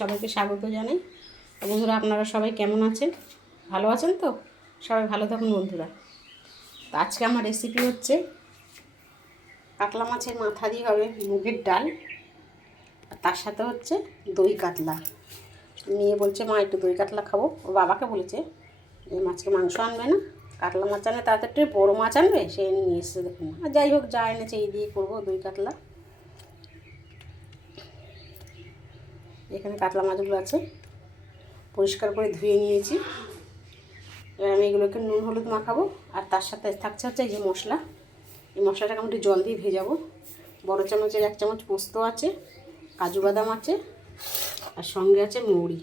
সবাইকে স্বাগত জানাই। বন্ধুরা, আপনারা সবাই কেমন আছেন? ভালো আছেন তো? সবাই ভালো থাকুন বন্ধুরা। তো আজকে আমার রেসিপি হচ্ছে কাতলা মাছের মাথা দিয়ে হবে মুগের ডাল, আর তার সাথে হচ্ছে দই কাতলা। মেয়ে বলছে মা একটু দই কাতলা খাবো। ও বাবাকে বলেছে যে মাছকে মাংস আনবে না, কাতলা মাছ আনবে, তাড়াতাড়ি বড়ো মাছ আনবে, সে নিয়ে এসছে। দেখুন, আর যাই হোক, যা এনেছে এই দিয়ে করবো দই কাতলা। এখানে কাতলা মাছগুলো আছে, পরিষ্কার করে ধুয়ে নিয়েছি। এবার আমি এগুলোকে নুন হলুদ মাখাবো, আর তার সাথে থাকছে হচ্ছে এই যে মশলা। এই মশলাটাকে আমি একটু জল দিয়ে ভেজাবো। বড় চামচের 1 চামচ পোস্ত আছে, কাজু বাদাম আছে, আর সঙ্গে আছে মৌরি,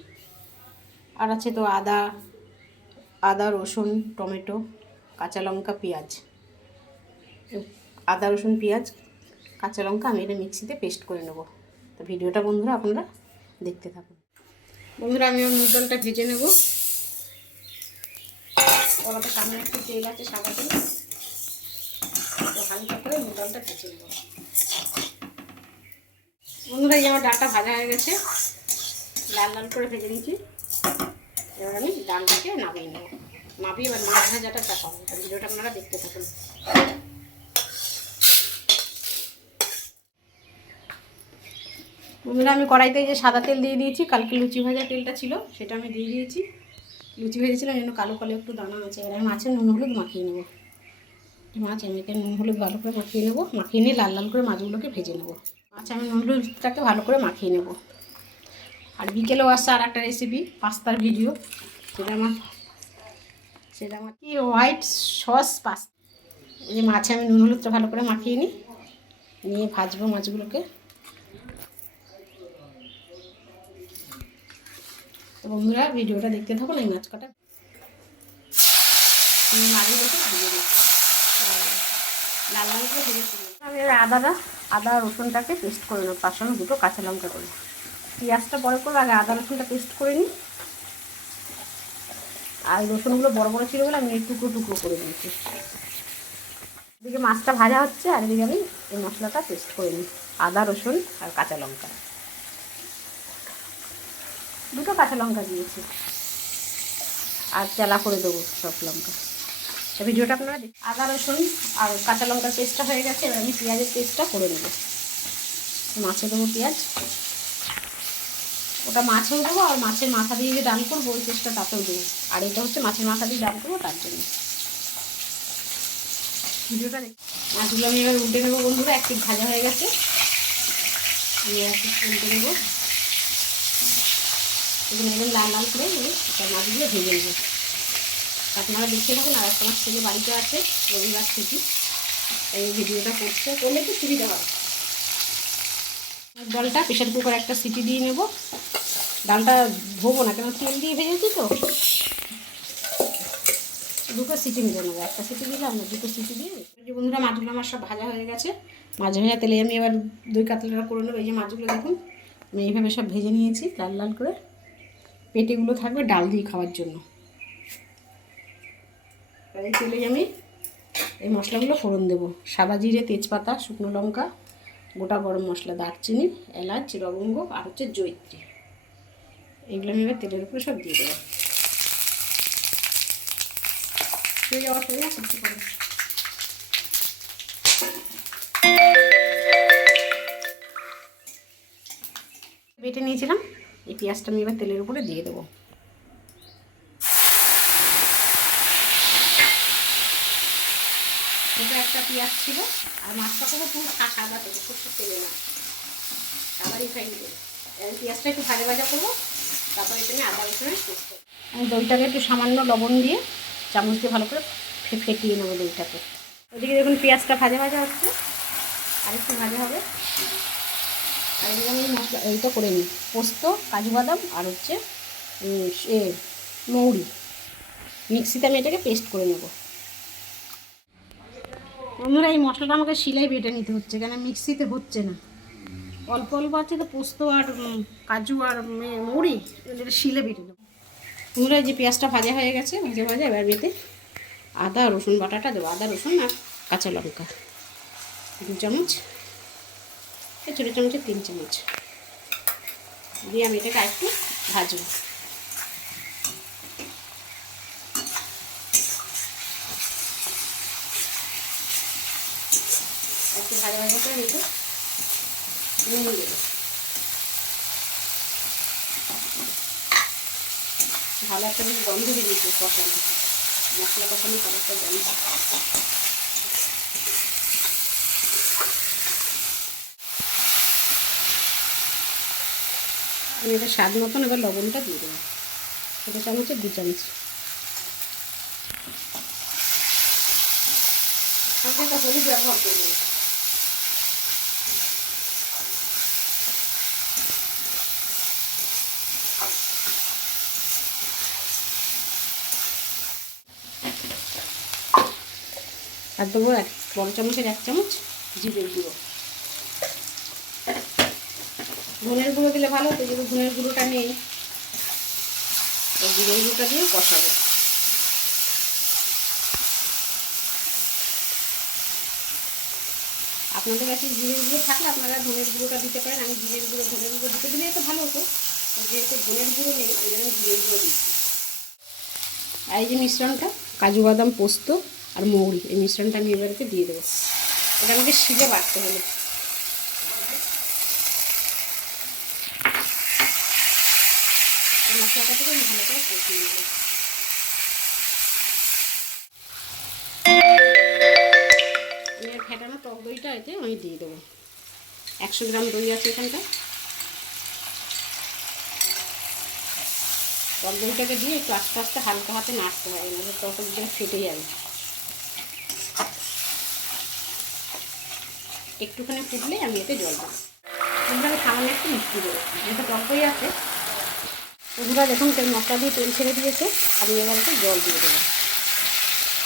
আর আছে তো আদা রসুন টমেটো কাঁচা লঙ্কা পেঁয়াজ। আদা রসুন পেঁয়াজ কাঁচা লঙ্কা আমি এটা মিক্সিতে পেস্ট করে নেব। তো ভিডিওটা বন্ধুরা আপনারা দেখতে থাকুন। বন্ধুরা, আমি মুগ ডালটা ভেজে নেব। ওটাতে সামনে একটু তেল আছে, সাদা তেল, তো হালকা করে মুগ ডালটা ভেজে নেব। বন্ধুরা, এই আমার ডালটা ভাজা হয়ে গেছে, লাল লাল করে ভেজে নিয়েছি। এবার আমি ডালটাকে নামিয়ে নেব। নামিয়ে এবার মাছ ভাজাটা চাপাবো। ভিডিওটা আপনারা দেখতে থাকুন। বন্ধুরা, আমি কড়াইতে যে সাদা তেল দিয়ে দিয়েছি, কালকে লুচি ভাজা তেলটা ছিল সেটা আমি দিয়ে দিয়েছি। লুচি ভেজেছিলাম, যেন কালো কালো একটু দানা আছে। এবার আমি মাছের নুন হলুদ মাখিয়ে নেবো। মাছ এমনিতে নুন হলুদ ভালো করে মাখিয়ে নেবো। মাখিয়ে নিয়ে লাল লাল করে মাছগুলোকে ভেজে নেবো। মাছ আমি নুন হলুদটাকে ভালো করে মাখিয়ে নেবো। আর বিকেলেও আসছে আর একটা রেসিপি, পাস্তার ভিডিও। সেটা আমার কি হোয়াইট সস পাস্তা। এই যে মাছে আমি নুন হলুদটা ভালো করে মাখিয়ে নিয়ে ভাজবো মাছগুলোকে। তো বন্ধুরা, ভিডিওটা দেখতে থাকুন। এই মাছ কটা মাছগুলোকে ভেজে দিচ্ছি, লাল লাল করে ভেজে তুলি। আমি আদা রসুনটাকে পেস্ট করে নেব, তার সঙ্গে 2টো কাঁচা লঙ্কা করে। পেঁয়াজটা পরে করে আগে আদা রসুনটা পেস্ট করে নিই। আর রসুনগুলো বড় বড় ছিল বলে আমি টুকরো টুকরো করে দিয়েছি। এদিকে মাছটা ভাজা হচ্ছে, আর এদিকে আমি এই মশলাটা পেস্ট করে নিই। আদা রসুন আর কাঁচা লঙ্কা, 2টো কাঁচা লঙ্কা দিয়েছি, আর চেলা করে দেবো সব লঙ্কা। তো ভিডিওটা আপনারা দেখুন। আদা রসুন আর কাঁচা লঙ্কার পেস্টটা হয়ে গেছে। এবার আমি পেঁয়াজের পেস্টটা করে নেব। মাছে দেবো পেঁয়াজ, ওটা মাছেও দেবো, আর মাছের মাথা দিয়ে যে ডাল করবো ওই পেস্টটা তাতেও দেবো। আর এটা হচ্ছে মাছের মাথা দিয়ে ডাল করবো, তার জন্য। ভিডিওটা দেখ। মাছগুলো আমি এবার উল্টে নেবো বন্ধুরা। একটু ভাজা হয়ে গেছে, আমি একটু উল্টে নেবো। এগুলো একদম লাল লাল করে মাছগুলো ভেজে নেবো। আপনারা দেখে থাকুন। আর একটা মাছ ছেলে বাড়িতে আছে, রবিবার থেকে এই ভিডিওটা করলে একটু সুবিধা হবে। ডালটা প্রেশার কুকারে একটা সিটি দিয়ে নেব। ডালটা ধোবো না, কেন তেল দিয়ে ভেজেছি তো। 2টো সিটি মিলে নেবো, একটা সিটি দিলাম না, 2টো সিটি দিয়ে। যে বন্ধুরা, মাছগুলো আমার সব ভাজা হয়ে গেছে। মাছ ভাজা তেলে আমি এবার দই কাতলাটা করে নেবো। এই যে মাছগুলো দেখুন, আমি এইভাবে সব ভেজে নিয়েছি লাল লাল করে। পেটিগুলো থাকবে ডাল দিয়ে খাওয়ার জন্য। এই তেলে আমি এই মশলাগুলো ফোড়ন দেবো। সাদা জিরে, তেজপাতা, শুকনো লঙ্কা, গোটা গরম মশলা, দারচিনি, এলাচ, লবঙ্গ, আর হচ্ছে জয়িত্রী। এগুলো আমি এবার তেলের উপরে সব দিয়ে দেবো। বেটে নিয়েছিলাম, এই পেঁয়াজটা আমি এবার তেলের উপরে দিয়ে দেবো। এটা একটা পেঁয়াজ ছিল, আর মাছটা কোনো পুরো সাদা তেল, খুব তেলে না, সাদা রিফাইন তেল। আমি পেঁয়াজটা একটু ভাজা ভাজা করবো, তারপরে এটা আমি আদা রসুনের পেস্ট করবো। আমি দইটাকে একটু সামান্য লবণ দিয়ে চামচ দিয়ে ভালো করে ফেটিয়ে নেবো দইটাকে। ওদিকে দেখুন পেঁয়াজটা ভাজা ভাজা হচ্ছে, আরেকটু ভাজা হবে। আর এদিকে আমি মশলা এইটা করে নিই, পোস্ত, কাজু বাদাম, আর হচ্ছে মৌরি, মিক্সিতে আমি এটাকে পেস্ট করে নেব। বন্ধুরা, এই মশলাটা আমাকে শিলাই বেটে নিতে হচ্ছে, কেন মিক্সিতে হচ্ছে না। অল্প অল্প আছে তো, পোস্ত আর কাজু আর মৌরি, এটা শিলে বেটে নেব। বন্ধুরা, যে পেঁয়াজটা ভাজা হয়ে গেছে, ভাজা এবার বেটে আদা রসুন বাটাটা দেবো। আদা রসুন আর কাঁচা লঙ্কা 2 চামচ, ছোটো চামচে 3 চামচ। দিয়ে আমি এটাকে একটু ভাজবো। একটু ভাজা ভাজা করে নিতে নুন দেবো। ভালো একটা বেশ গন্ধ বেরিয়েছে কষানো, মশলা কষানো ভালো একটা গন্ধ। আমি এটা স্বাদ মতন এবার লবণটা দিয়ে দেবো, ছোটো চামচে 2 চামচ। আমি একটা হলুদ ব্যবহার করবো না। আর দেবো 1 বড় চামচের 1 চামচ জিরের গুঁড়ো। ধনের গুঁড়ো দিলে ভালো হতো, যেহেতু ধনের গুঁড়োটা নেই, ওই জিরের গুঁড়োটা দিয়ে কষাবো। আপনাদের কাছে জিরের গুঁড়ো থাকলে আপনারা ধনের গুঁড়োটা দিতে পারেন। আমি জিরের গুঁড়ো ধনের গুঁড়ো দিতে দিলেই তো ভালো হতো, যেহেতু ধনের গুঁড়ো নেই ওই জন্য জিরের গুঁড়ো দিচ্ছি। আর এই যে মিশ্রণটা, কাজু বাদাম পোস্ত আর মৌরি, এই মিশ্রণটা আমি এবারে দিয়ে দেবো। এটা আমাকে শিলে বাটতে হলো। মশলাটা থেকে আমি ভালো করে কষিয়ে নেব। এর ফেটানো টক দইটা এতে আমি দিয়ে দেবো। 100 গ্রাম দই আছে এখানটা। টক দইটাকে দিয়ে একটু আস্তে আস্তে হালকা হাতে নাড়তে হবে, নাহলে টক দইটা ফেটে যাবে। একটুখানি ফুটলে আমি এতে জল দেবো। এইভাবে সামান্য একটু মিষ্টি দেবো, যেহেতু টক দই আছে। বন্ধুরা দেখুন মশলা দিয়ে তেল ছেড়ে দিয়েছে, আমি এবার একটু জল দিয়ে দেবো।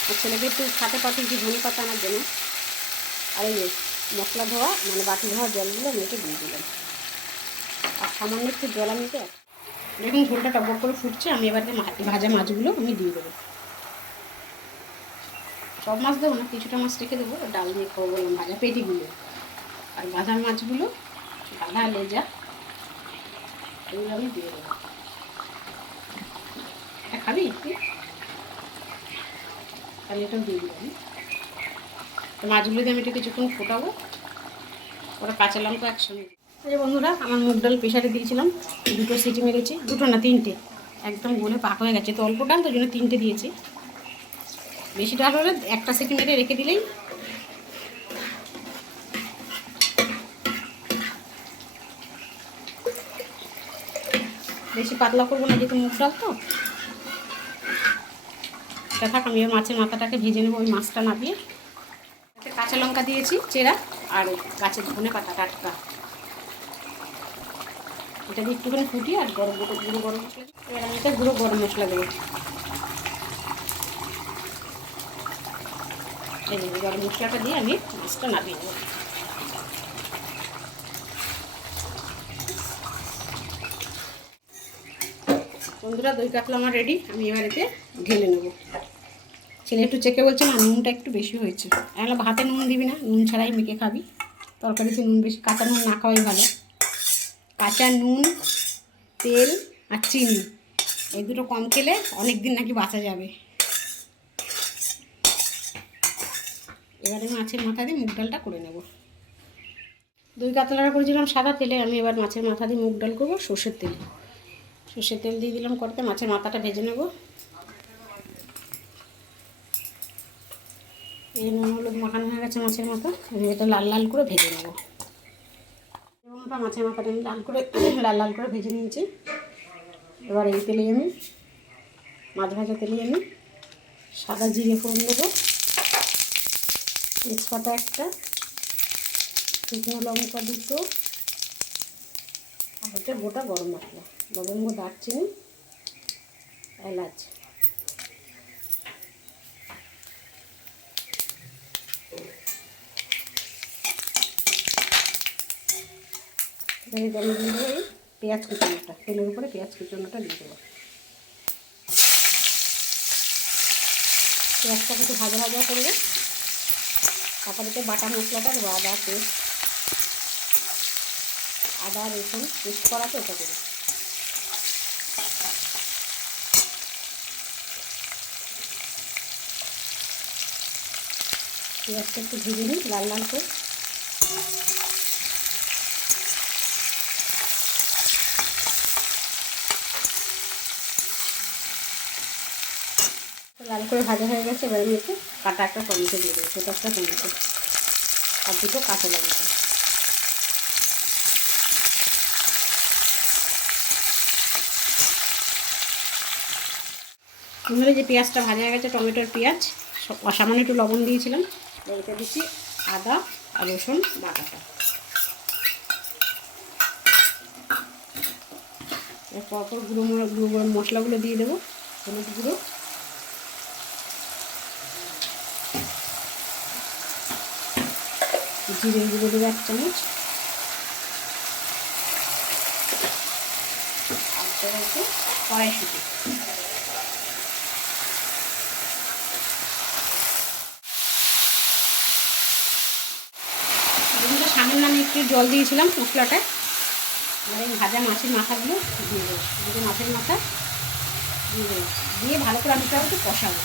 আর ছেলেকে একটু খাতে পাঠিয়েছি ধনে পাতা আনার জন্য। আর এই মশলা ধোয়া মানে বাটি ধোয়া জলগুলো আমি এতে দিয়ে দিলাম। আর সামান্য একটু জল আমি এতে দেখুন ঝোলটা টকবক করে ফুটছে। আমি এবার ভাজা মাছগুলো আমি দিয়ে দেবো। সব মাছ দেবো না, কিছুটা মাছ রেখে দেবো, ডাল দিয়ে খাবো বললাম, ভাজা পেটিগুলো। আর ভাজা মাছগুলো, গাধা লেজা, এগুলো আমি দিয়ে দেবো। এটা খাবি একটু, তাহলে এটাও দিয়ে দিলাম। তো মাছগুলো দিয়ে আমি একটু কিছুক্ষণ ফোটাবো, ওটা কাঁচা লঙ্কা একসঙ্গে। এই বন্ধুরা আমার মুগ ডাল প্রেশারে দিয়েছিলাম, 2টো সিটি মেরেছি, 2টো না 3টে, একদম গলে পাক হয়ে গেছে। তো অল্প ডাল, তো জন্য 3টে দিয়েছি। বেশি ডাল হলে 1টা সিটি মেরে রেখে দিলেই। বেশি পাতলা করবো না, যেহেতু মুগ ডাল তো। এটা থাক, আমি মাছের মাথাটাকে ভেজে নেবো, ওই মাছটা নামিয়ে। কাঁচা লঙ্কা দিয়েছি চেরা, আর গাছের ধনে পাতা টাটকা, এটা দিয়ে একটুখানি ফুটিয়ে আর গুঁড়ো গরম মশলা। এবার আমি এটা গুঁড়ো গরম মশলা দেবো। এই যে গরম মশলাটা দিয়ে আমি মাছটা নামিয়ে নেবো। বন্ধুরা দই কাতলা আমার রেডি, আমি এবার এতে ঢেলে নেবো। ছেলে একটু চেকে বলছে না নুনটা একটু বেশি হয়েছে। আমি ভাতে নুন দিবি না, নুন ছাড়াই মেখে খাবি, তরকারিতে নুন বেশি, কাঁচা নুন না খাওয়াই ভালো। কাঁচা নুন, তেল আর চিনি, এই দুটো কম খেলে অনেক দিন নাকি বাঁচা যাবে। এবারে মাছের মাথা দিয়ে মুগ ডালটা করে নেব। দই কাতলাটা করেছিলাম সাদা তেলে, আমি এবার মাছের মাথা দিয়ে মুগ ডাল করবো সর্ষের তেলে। সর্ষের তেল দিয়ে দিলাম করতে, মাছের মাথাটা ভেজে নেব। এই নুন হলুদ মাখানো হয়ে গেছে মাছের মাথা, আমি এটা লাল লাল করে ভেজে নেব। মাছের মাথাটা আমি লাল লাল করে ভেজে নিয়েছি। এবার এই তেলে আমি মাছ ভাজা তেলে আমি সাদা জিরে ফোড়ন দেবো, তেজপাতা একটা, শুকনো লঙ্কা 2টো, আর একটা গোটা গরম মশলা, লবঙ্গ, দারচিনি, এলাচ। আমি দিয়ে দেবো এই পেঁয়াজ কুচানোটা, তেলের উপরে পেঁয়াজ কুচানোটা দিয়ে দেবো। পেঁয়াজটাকে একটু ভাজা ভাজা করবে, তারপরে বাটা মশলাটা দেবো, আদা পেস্ট, আদা রসুন পেস্ট করা তো ওটা দেবো। পেঁয়াজটা একটু ভেজে নিই লাল লাল করে। লাল করে ভাজা হয়ে গেছে, এবার আমি একটু কাটা একটা টমেটো দিয়ে দেবো, ছোটো একটা টমেটো আর দুটো কাঁচা লঙ্কা। এবারে যে পেঁয়াজটা ভাজা হয়ে গেছে, টমেটোর পেঁয়াজ, সামান্য একটু লবণ দিয়েছিলাম, এতে দিচ্ছি আদা আর রসুন বাটাটা। পরপর গুঁড়ো মশলাগুলো দিয়ে দেবো। হলুদ গুঁড়ো, জিরে গুঁড়ো দেবো 1 চামচ, আর হচ্ছে কড়াইশুঁটি। সামান্য আমি একটু জল দিয়েছিলাম মশলাটায়। এবার এই ভাজা মাছের মাথাগুলো দিয়ে দেবো, দুটো মাছের মাথা দিয়ে দেবো, দিয়ে ভালো করে আমি একটু কষাবো।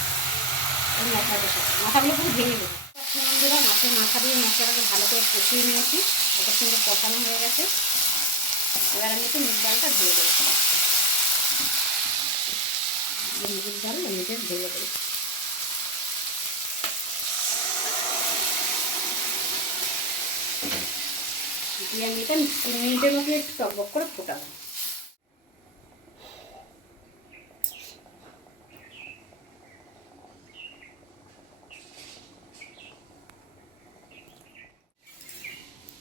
এই মশলাটার সাথে মাথাগুলো পুরো ভেঙে দেবো। বন্ধুরা মাছের মাথা দিয়ে মশলাটাকে ভালো করে কষিয়ে নিয়েছি, ওটার সঙ্গে কষানো হয়ে গেছে। এবার আমি একটু মুগ ডালটা ঢেলে দেবো, মুগের ডাল এমনিতে ঢেলে দেবো। দিয়ে আমি এটা 3 মিনিটের মতো একটু টকবক করে ফোটাবো।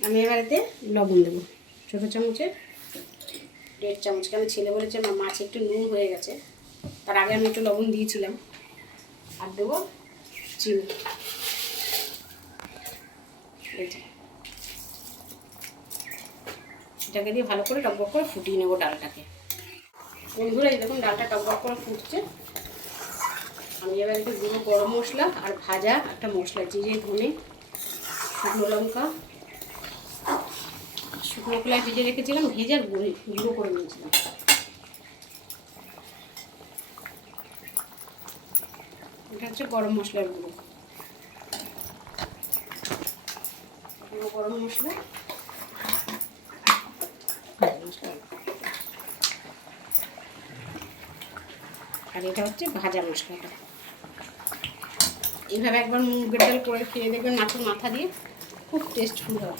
আমি এবারেতে লবণ দেবো, ছোটো চামচের 1.5 চামচ। কেন ছেলে বলেছে মাছ একটু নুন হয়ে গেছে, তার আগে আমি একটু লবণ দিয়েছিলাম। আর দেবো চিনি, এটাকে দিয়ে ভালো করে টকবক করে ফুটিয়ে নেবো ডালটাকে। বন্ধুরা এই দেখুন ডালটা টকবক করে ফুটছে। আমি এবার একটু গুঁড়ো গরম মশলা আর ভাজা একটা মশলা, জিরে ধনে শুকনো লঙ্কা, শুকনো কলায় ভেজে রেখেছিলাম, ভেজে আর গুঁড়ো করে নিয়েছিলাম। এটা হচ্ছে গরম মশলার গুঁড়ো, গরম মশলা আর এটা হচ্ছে ভাজা মশলাটা। এইভাবে একবার মুগের ডাল করে খেয়ে দেখবেন মাছের মাথা দিয়ে, খুব টেস্টফুল হয়।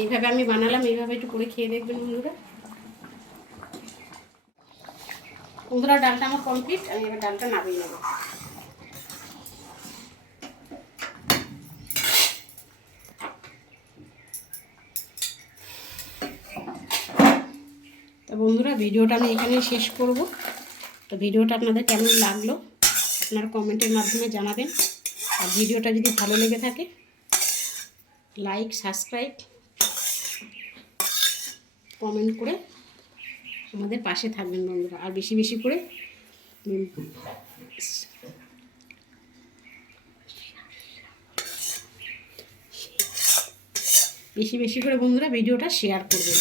এইভাবে আমি বানালাম, এইভাবে একটু করে খেয়ে দেখবেন বন্ধুরা। বন্ধুরা ডালটা আমার কমপ্লিট, আমি এবার ডালটা নামিয়ে নেব। তো বন্ধুরা ভিডিওটা আমি এখানেই শেষ করব। তো ভিডিওটা আপনাদের কেমন লাগলো আপনারা কমেন্টের মাধ্যমে জানাবেন। আর ভিডিওটা যদি ভালো লেগে থাকে লাইক সাবস্ক্রাইব কমেন্ট করে আমাদের পাশে থাকবেন বন্ধুরা। আর বেশি বেশি করে বন্ধুরা ভিডিওটা শেয়ার করবেন।